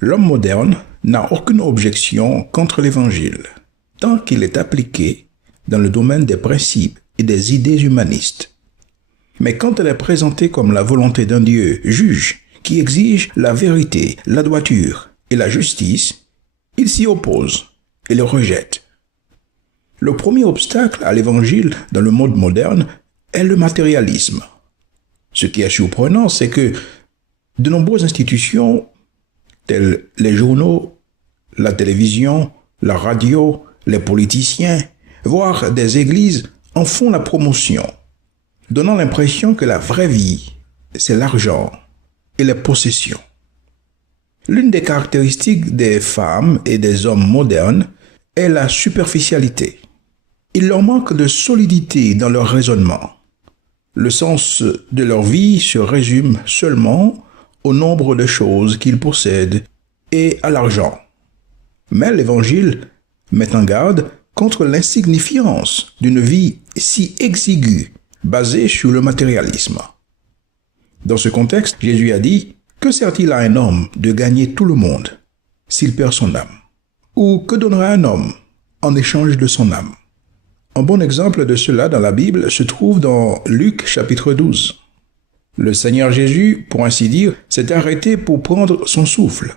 L'homme moderne n'a aucune objection contre l'Évangile, tant qu'il est appliqué dans le domaine des principes et des idées humanistes. Mais quand elle est présentée comme la volonté d'un Dieu juge qui exige la vérité, la droiture et la justice, il s'y oppose et le rejette. Le premier obstacle à l'Évangile dans le monde moderne est le matérialisme. Ce qui est surprenant, c'est que de nombreuses institutions, telles les journaux, la télévision, la radio, les politiciens, voire des églises, en font la promotion, donnant l'impression que la vraie vie, c'est l'argent et les possessions. L'une des caractéristiques des femmes et des hommes modernes est la superficialité. Il leur manque de solidité dans leur raisonnement. Le sens de leur vie se résume seulement au nombre de choses qu'ils possèdent et à l'argent. Mais l'Évangile met en garde contre l'insignifiance d'une vie si exiguë, basée sur le matérialisme. Dans ce contexte, Jésus a dit « Que sert-il à un homme de gagner tout le monde s'il perd son âme? Ou que donnera un homme en échange de son âme ?» Un bon exemple de cela dans la Bible se trouve dans Luc chapitre 12. Le Seigneur Jésus, pour ainsi dire, s'est arrêté pour prendre son souffle.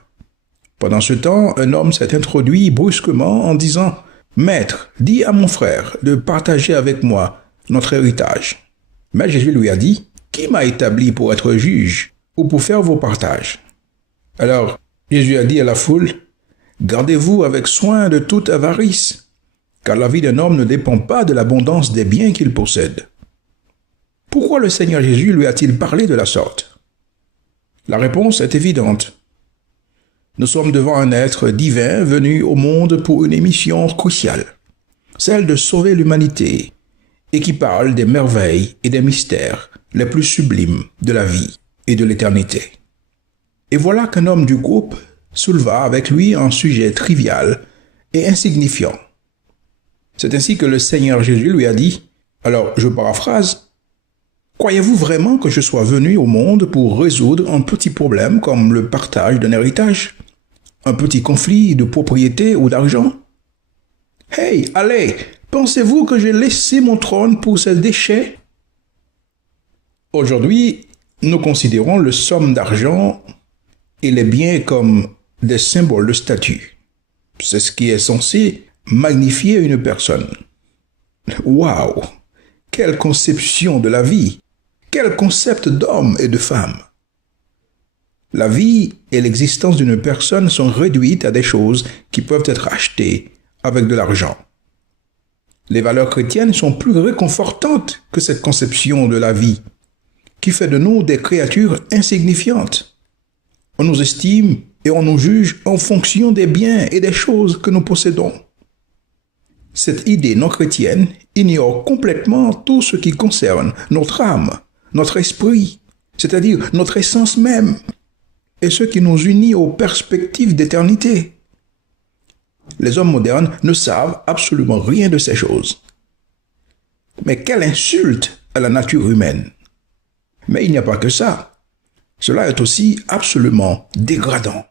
Pendant ce temps, un homme s'est introduit brusquement en disant « Maître, dis à mon frère de partager avec moi notre héritage. » Mais Jésus lui a dit « Qui m'a établi pour être juge ou pour faire vos partages ?» Alors Jésus a dit à la foule « Gardez-vous avec soin de toute avarice, car la vie d'un homme ne dépend pas de l'abondance des biens qu'il possède. » Pourquoi le Seigneur Jésus lui a-t-il parlé de la sorte? La réponse est évidente. Nous sommes devant un être divin venu au monde pour une mission cruciale, celle de sauver l'humanité, et qui parle des merveilles et des mystères les plus sublimes de la vie et de l'éternité. Et voilà qu'un homme du groupe souleva avec lui un sujet trivial et insignifiant. C'est ainsi que le Seigneur Jésus lui a dit, alors je paraphrase, « Croyez-vous vraiment que je sois venu au monde pour résoudre un petit problème comme le partage d'un héritage, un petit conflit de propriété ou d'argent? Hey, allez, pensez-vous que j'ai laissé mon trône pour ces déchets? » Aujourd'hui, nous considérons le somme d'argent et les biens comme des symboles de statut. C'est ce qui est censé magnifier une personne. Waouh! Quelle conception de la vie! Quel concept d'homme et de femme! La vie et l'existence d'une personne sont réduites à des choses qui peuvent être achetées avec de l'argent. Les valeurs chrétiennes sont plus réconfortantes que cette conception de la vie, qui fait de nous des créatures insignifiantes. On nous estime et on nous juge en fonction des biens et des choses que nous possédons. Cette idée non chrétienne ignore complètement tout ce qui concerne notre âme, notre esprit, c'est-à-dire notre essence même, et ce qui nous unit aux perspectives d'éternité. Les hommes modernes ne savent absolument rien de ces choses. Mais quelle insulte à la nature humaine! Mais il n'y a pas que ça. Cela est aussi absolument dégradant.